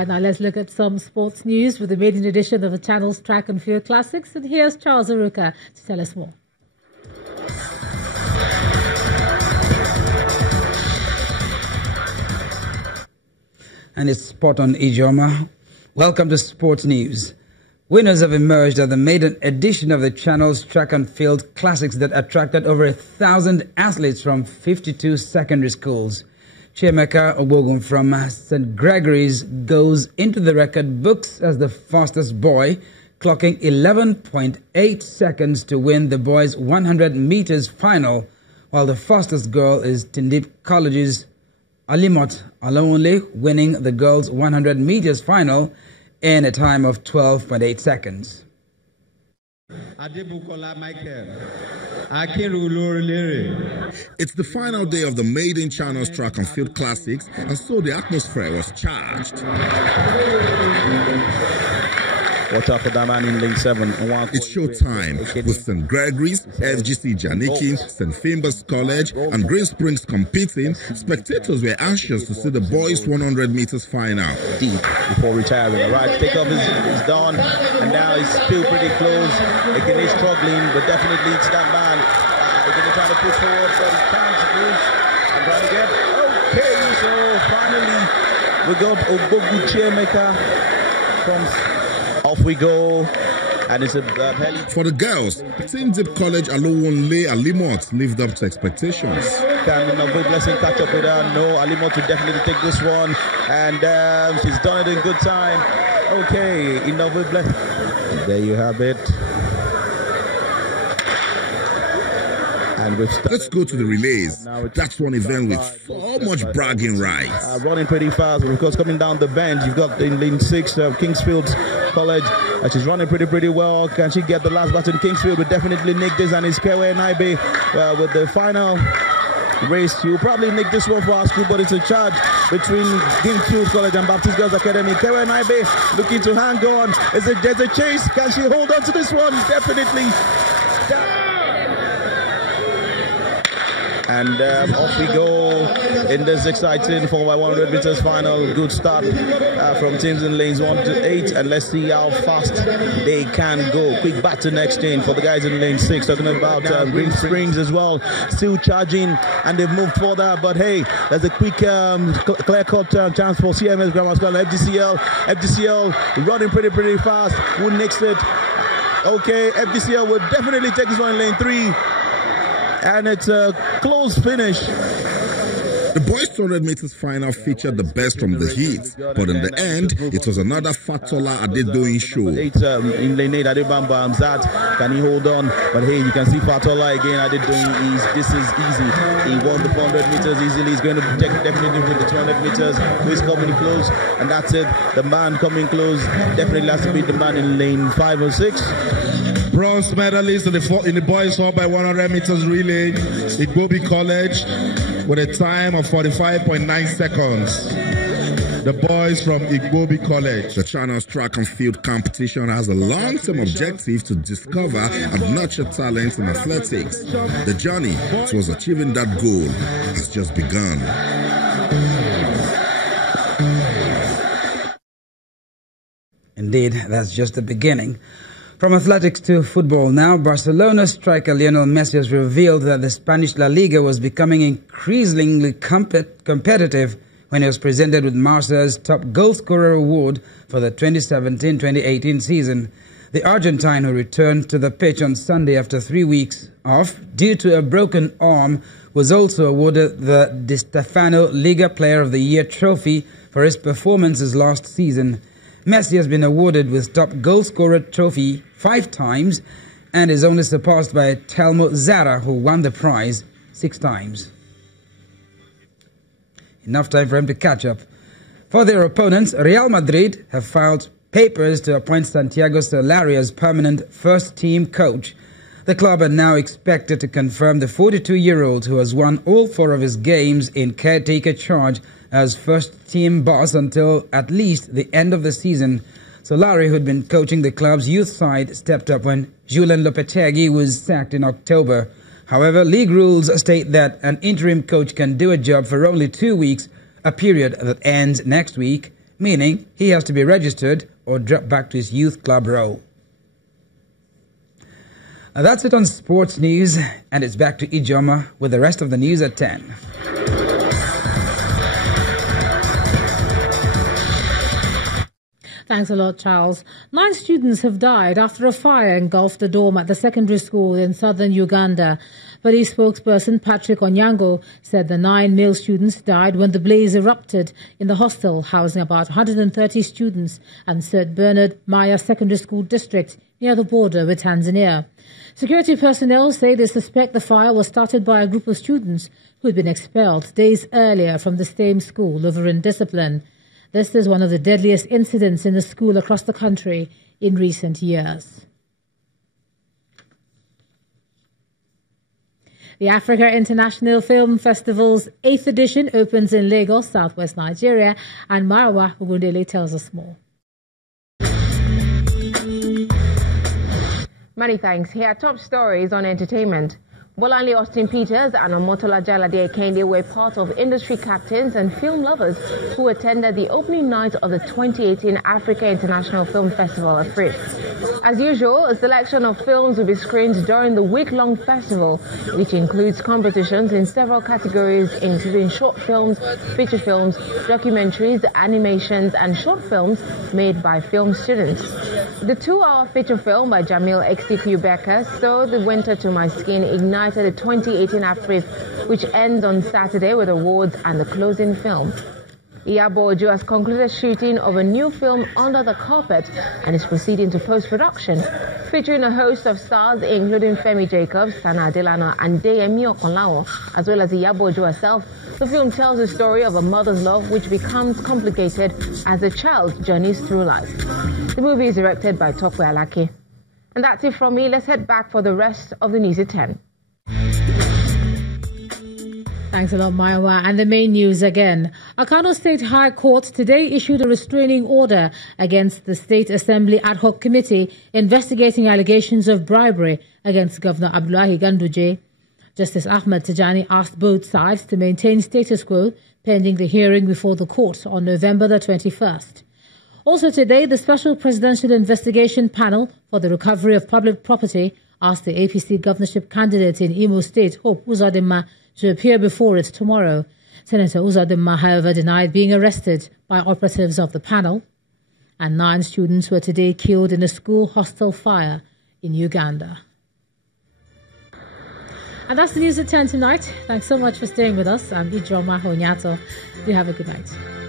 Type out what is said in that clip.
right, now let's look at some sports news with the maiden edition of the Channel's Track and Field Classics. And here's Charles Aruka to tell us more. And it's spot on, Ijoma. Welcome to Sports News. Winners have emerged at the maiden edition of the Channel's Track and Field Classics that attracted over 1,000 athletes from 52 secondary schools. Chiemeka Obogun from St. Gregory's goes into the record books as the fastest boy, clocking 11.8 seconds to win the boys' 100 meters final, while the fastest girl is Tindip College's Alimot Alonle, winning the girls' 100 meters final in a time of 12.8 seconds. It's the final day of the Maiden Channel's Track and Field Classics, and so the atmosphere was charged. Watch out for that man in lane 7. It's showtime with St. Gregory's, FGC Janiki, St. Finbar's College, and Green Springs competing. Spectators were anxious to see the boys' 100 meters final. Deep before retiring. The right takeoff is done, and now he's still pretty close. Again, he's struggling, but definitely it's that man. They're going to try to push forward, but he can't lose. I'm trying to get. Okay, so finally we got Obogun Chiemeka from. Off we go, and it's a heli. For the girls, Tindip College Alowonle Alimot lived up to expectations. Can Noble Blessing catch up with her? No, Alimot will definitely take this one, and she's done it in good time. Okay, Noble Blessing. There you have it. And let's go to the relays. That's one event with so much bragging rights. Running pretty fast, because coming down the bend, you've got in lane 6, Kingsfield College. She's running pretty well. Can she get the last battle in Kingsfield? Will definitely nick this, and it's Kewe Naibe with the final race. She'll probably nick this one for our school, but it's a charge between Kingsfield College and Baptist Girls Academy. Kewe Naibe looking to hang on. There's a chase. Can she hold on to this one? Definitely. And off we go in this exciting 4x100 meters final. Good start from teams in lanes 1 to 8, and let's see how fast they can go. Quick battle next in for the guys in lane 6. Talking about Green Springs as well, still charging, and they've moved further. But hey, there's a quick clear-cut chance for CMS Grammar School and FGCL running pretty fast. Who nicks it? Okay, FGCL will definitely take this one in lane 3. And it's a close finish. The boys' 200 meters final featured the best from the heat, but in the end, it was another Fatola Adedoyin show. In lane 8, Adebamba Amzat, can he hold on? But hey, you can see Fatola again. Adedoyin, this is easy. He won the 400 meters easily. He's going to definitely win the 200 meters. He's coming close, and that's it. The man coming close definitely has to beat the man in lane 5 or 6. Bronze medalist in the boys 4x100 meters relay, Igbobi College, with a time of 45.9 seconds. The boys from Igbobi College. The Channel's Track and Field competition has a long-term objective to discover and nurture talent in athletics. The journey towards achieving that goal has just begun. Indeed, that's just the beginning. From athletics to football now, Barcelona striker Lionel Messi has revealed that the Spanish La Liga was becoming increasingly competitive when he was presented with Marca's top goal scorer award for the 2017-2018 season. The Argentine, who returned to the pitch on Sunday after 3 weeks off due to a broken arm, was also awarded the Di Stefano Liga Player of the Year trophy for his performances last season. Messi has been awarded with top goal scorer trophy 5 times and is only surpassed by Telmo Zarra, who won the prize 6 times. Enough time for him to catch up. For their opponents, Real Madrid have filed papers to appoint Santiago Solari as permanent first-team coach. The club are now expected to confirm the 42-year-old who has won all 4 of his games in caretaker charge as first-team boss until at least the end of the season. Solari, who had been coaching the club's youth side, stepped up when Julen Lopetegui was sacked in October. However, league rules state that an interim coach can do a job for only 2 weeks, a period that ends next week, meaning he has to be registered or drop back to his youth club role. And that's it on sports news, and it's back to Ijoma with the rest of the news at 10. Thanks a lot, Charles. 9 students have died after a fire engulfed a dorm at the secondary school in southern Uganda. Police spokesperson Patrick Onyango said the 9 male students died when the blaze erupted in the hostel housing about 130 students at St. Bernard Maya Secondary School District near the border with Tanzania. Security personnel say they suspect the fire was started by a group of students who had been expelled days earlier from the same school over indiscipline. This is one of the deadliest incidents in the school across the country in recent years. The Africa International Film Festival's 8th edition opens in Lagos, southwest Nigeria, and Marwa Ogundele tells us more. Many thanks. Here are top stories on entertainment. Bolanle Austin Peters and Omotola Jalade Kende were part of industry captains and film lovers who attended the opening night of the 2018 Africa International Film Festival at Frisch. As usual, a selection of films will be screened during the week-long festival, which includes competitions in several categories, including short films, feature films, documentaries, animations, and short films made by film students. The 2-hour feature film by Jamil XTQ Becker, So the Winter to My Skin, ignited the 2018 AFRIF, which ends on Saturday with awards and the closing film. Iyabo Ojo has concluded shooting of a new film, Under the Carpet, and is proceeding to post-production, featuring a host of stars including Femi Jacobs, Sana Adelano, and Deyemi Okonlawo, as well as Iyabo Ojo herself. The film tells the story of a mother's love which becomes complicated as the child journeys through life. The movie is directed by Tokwe Alake. And that's it from me. Let's head back for the rest of the news at 10. Thanks a lot, Maiwa. And the main news again. Akano State High Court today issued a restraining order against the State Assembly Ad Hoc Committee investigating allegations of bribery against Governor Abdullahi Ganduje. Justice Ahmed Tijani asked both sides to maintain status quo pending the hearing before the court on November the 21st. Also today, the Special Presidential Investigation Panel for the Recovery of Public Property asked the APC governorship candidate in Imo State, Hope Uzodinma, to appear before it tomorrow. Senator Uzodinma, however, denied being arrested by operatives of the panel. And 9 students were today killed in a school hostel fire in Uganda. And that's the news at 10 tonight. Thanks so much for staying with us. I'm Ijoma Honyato. Do have a good night.